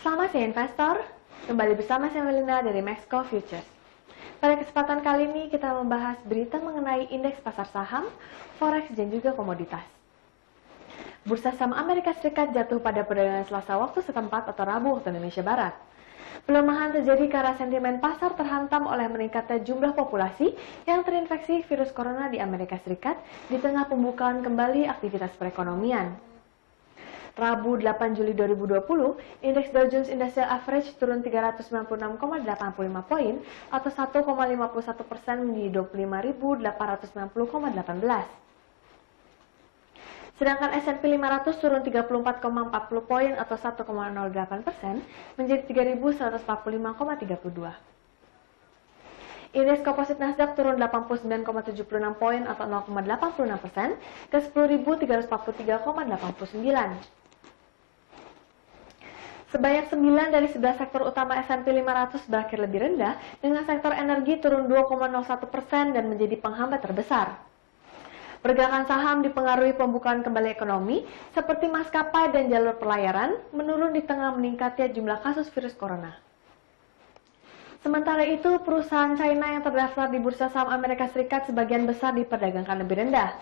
Selamat siang investor, kembali bersama saya Melina dari Maxco Futures. Pada kesempatan kali ini kita membahas berita mengenai indeks pasar saham, forex dan juga komoditas. Bursa saham Amerika Serikat jatuh pada perdagangan Selasa waktu setempat atau Rabu waktu Indonesia Barat. Pelemahan terjadi karena sentimen pasar terhantam oleh meningkatnya jumlah populasi yang terinfeksi virus corona di Amerika Serikat di tengah pembukaan kembali aktivitas perekonomian. Rabu 8 Juli 2020, indeks Dow Jones Industrial Average turun 396,85 poin atau 1,51% menjadi 25.890,18. Sedangkan S&P 500 turun 34,40 poin atau 1,08% menjadi 3.145,32. Indeks komposit Nasdaq turun 89,76 poin atau 0,86% ke 10.343,89. Sebanyak 9 dari 11 sektor utama S&P 500 berakhir lebih rendah, dengan sektor energi turun 2,01% dan menjadi penghambat terbesar. Pergerakan saham dipengaruhi pembukaan kembali ekonomi, seperti maskapai dan jalur pelayaran, menurun di tengah meningkatnya jumlah kasus virus corona. Sementara itu, perusahaan China yang terdaftar di Bursa Saham Amerika Serikat sebagian besar diperdagangkan lebih rendah.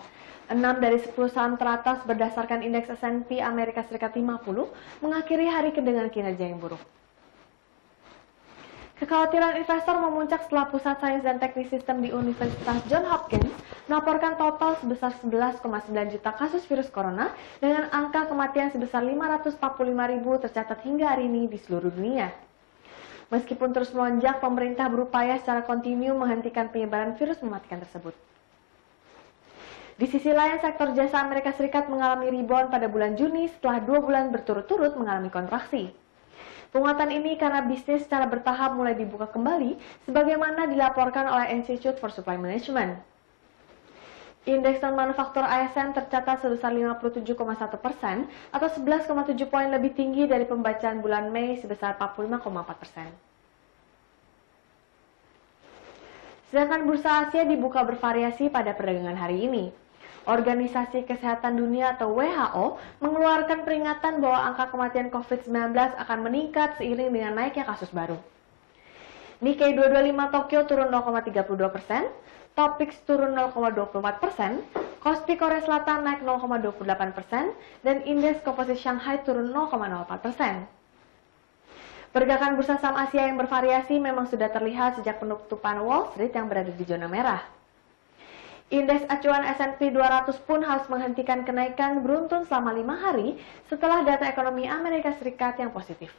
6 dari 10 saham teratas berdasarkan indeks S&P Amerika Serikat 50 mengakhiri hari dengan kinerja yang buruk. Kekhawatiran investor memuncak setelah Pusat Sains dan Teknik Sistem di Universitas Johns Hopkins melaporkan total sebesar 11,9 juta kasus virus corona dengan angka kematian sebesar 545.000 tercatat hingga hari ini di seluruh dunia. Meskipun terus melonjak, pemerintah berupaya secara kontinu menghentikan penyebaran virus mematikan tersebut. Di sisi lain, sektor jasa Amerika Serikat mengalami rebound pada bulan Juni setelah 2 bulan berturut-turut mengalami kontraksi. Penguatan ini karena bisnis secara bertahap mulai dibuka kembali, sebagaimana dilaporkan oleh Institute for Supply Management. Indeks non-manufaktur ISM tercatat sebesar 57,1% atau 11,7 poin lebih tinggi dari pembacaan bulan Mei sebesar 45,4%. Sedangkan bursa Asia dibuka bervariasi pada perdagangan hari ini. Organisasi Kesehatan Dunia atau WHO mengeluarkan peringatan bahwa angka kematian COVID-19 akan meningkat seiring dengan naiknya kasus baru. Nikkei 225 Tokyo turun 0,32%, Topix turun 0,24%, Kospi Korea Selatan naik 0,28%, dan indeks komposit Shanghai turun 0,04%. Pergerakan bursa saham Asia yang bervariasi memang sudah terlihat sejak penutupan Wall Street yang berada di zona merah. Indeks acuan S&P 200 pun harus menghentikan kenaikan beruntun selama 5 hari setelah data ekonomi Amerika Serikat yang positif.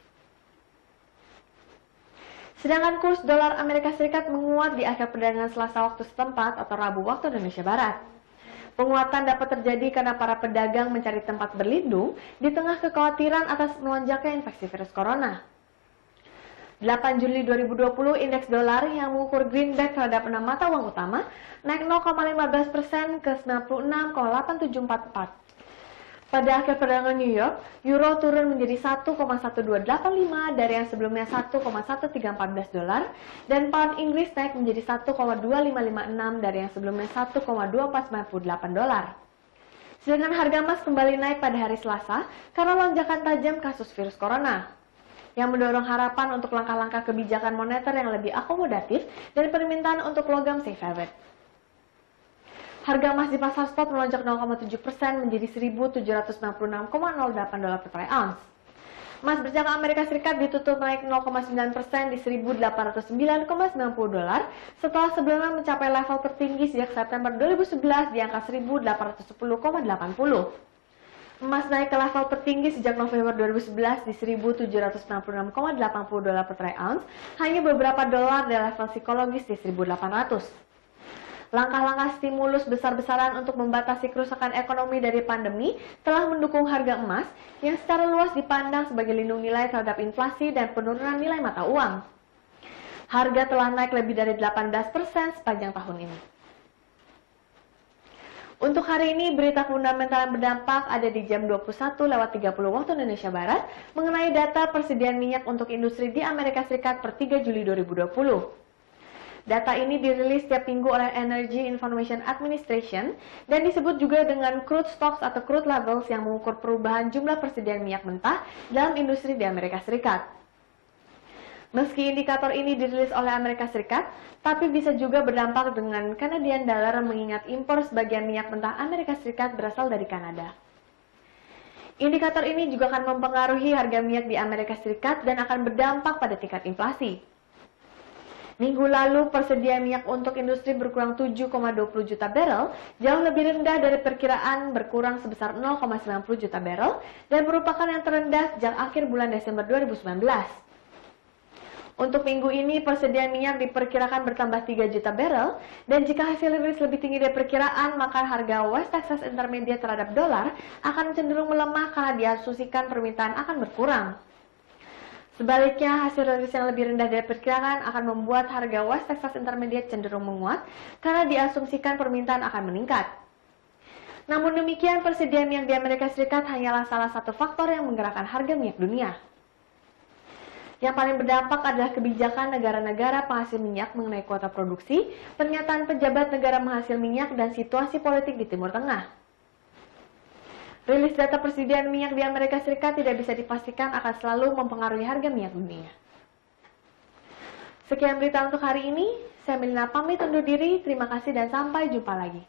Sedangkan kurs dolar Amerika Serikat menguat di akhir perdagangan Selasa waktu setempat atau Rabu waktu Indonesia Barat. Penguatan dapat terjadi karena para pedagang mencari tempat berlindung di tengah kekhawatiran atas melonjaknya infeksi virus corona. 8 Juli 2020, indeks dolar yang mengukur greenback terhadap 6 mata uang utama naik 0,15% ke 96,8744. Pada akhir perdagangan New York, euro turun menjadi 1,1285 dari yang sebelumnya 1,1314 dolar, dan pound Inggris naik menjadi 1,2556 dari yang sebelumnya 1,2498 dolar. Sedangkan harga emas kembali naik pada hari Selasa karena lonjakan tajam kasus virus corona, yang mendorong harapan untuk langkah-langkah kebijakan moneter yang lebih akomodatif dan permintaan untuk logam safe haven. Harga emas di pasar spot melonjak 0,7% menjadi 1.796,08 dolar per troy ounce. Emas berjangka Amerika Serikat ditutup naik 0,9% di 1.809,90 dolar setelah sebelumnya mencapai level tertinggi sejak September 2011 di angka 1.810,80. Emas naik ke level tertinggi sejak November 2011 di 1.796,80 dolar per troy ounce, hanya beberapa dolar dari level psikologis di 1.800. Langkah-langkah stimulus besar-besaran untuk membatasi kerusakan ekonomi dari pandemi telah mendukung harga emas yang secara luas dipandang sebagai lindung nilai terhadap inflasi dan penurunan nilai mata uang. Harga telah naik lebih dari 18% sepanjang tahun ini. Untuk hari ini, berita fundamental yang berdampak ada di jam 21.30 waktu Indonesia Barat mengenai data persediaan minyak untuk industri di Amerika Serikat per 3 Juli 2020. Data ini dirilis setiap minggu oleh Energy Information Administration dan disebut juga dengan crude stocks atau crude levels yang mengukur perubahan jumlah persediaan minyak mentah dalam industri di Amerika Serikat. Meski indikator ini dirilis oleh Amerika Serikat, tapi bisa juga berdampak dengan Canadian dollar mengingat impor sebagian minyak mentah Amerika Serikat berasal dari Kanada. Indikator ini juga akan mempengaruhi harga minyak di Amerika Serikat dan akan berdampak pada tingkat inflasi. Minggu lalu, persediaan minyak untuk industri berkurang 7,20 juta barrel, jauh lebih rendah dari perkiraan berkurang sebesar 0,90 juta barrel dan merupakan yang terendah sejak akhir bulan Desember 2019. Untuk minggu ini, persediaan minyak diperkirakan bertambah 3 juta barrel, dan jika hasil rilis lebih tinggi dari perkiraan, maka harga West Texas Intermediate terhadap dolar akan cenderung melemah karena diasumsikan permintaan akan berkurang. Sebaliknya, hasil rilis yang lebih rendah dari perkiraan akan membuat harga West Texas Intermediate cenderung menguat karena diasumsikan permintaan akan meningkat. Namun demikian, persediaan minyak di Amerika Serikat hanyalah salah satu faktor yang menggerakkan harga minyak dunia. Yang paling berdampak adalah kebijakan negara-negara penghasil minyak mengenai kuota produksi, pernyataan pejabat negara penghasil minyak, dan situasi politik di Timur Tengah. Rilis data persediaan minyak di Amerika Serikat tidak bisa dipastikan akan selalu mempengaruhi harga minyak dunia. Sekian berita untuk hari ini. Saya Melina pamit undur diri. Terima kasih dan sampai jumpa lagi.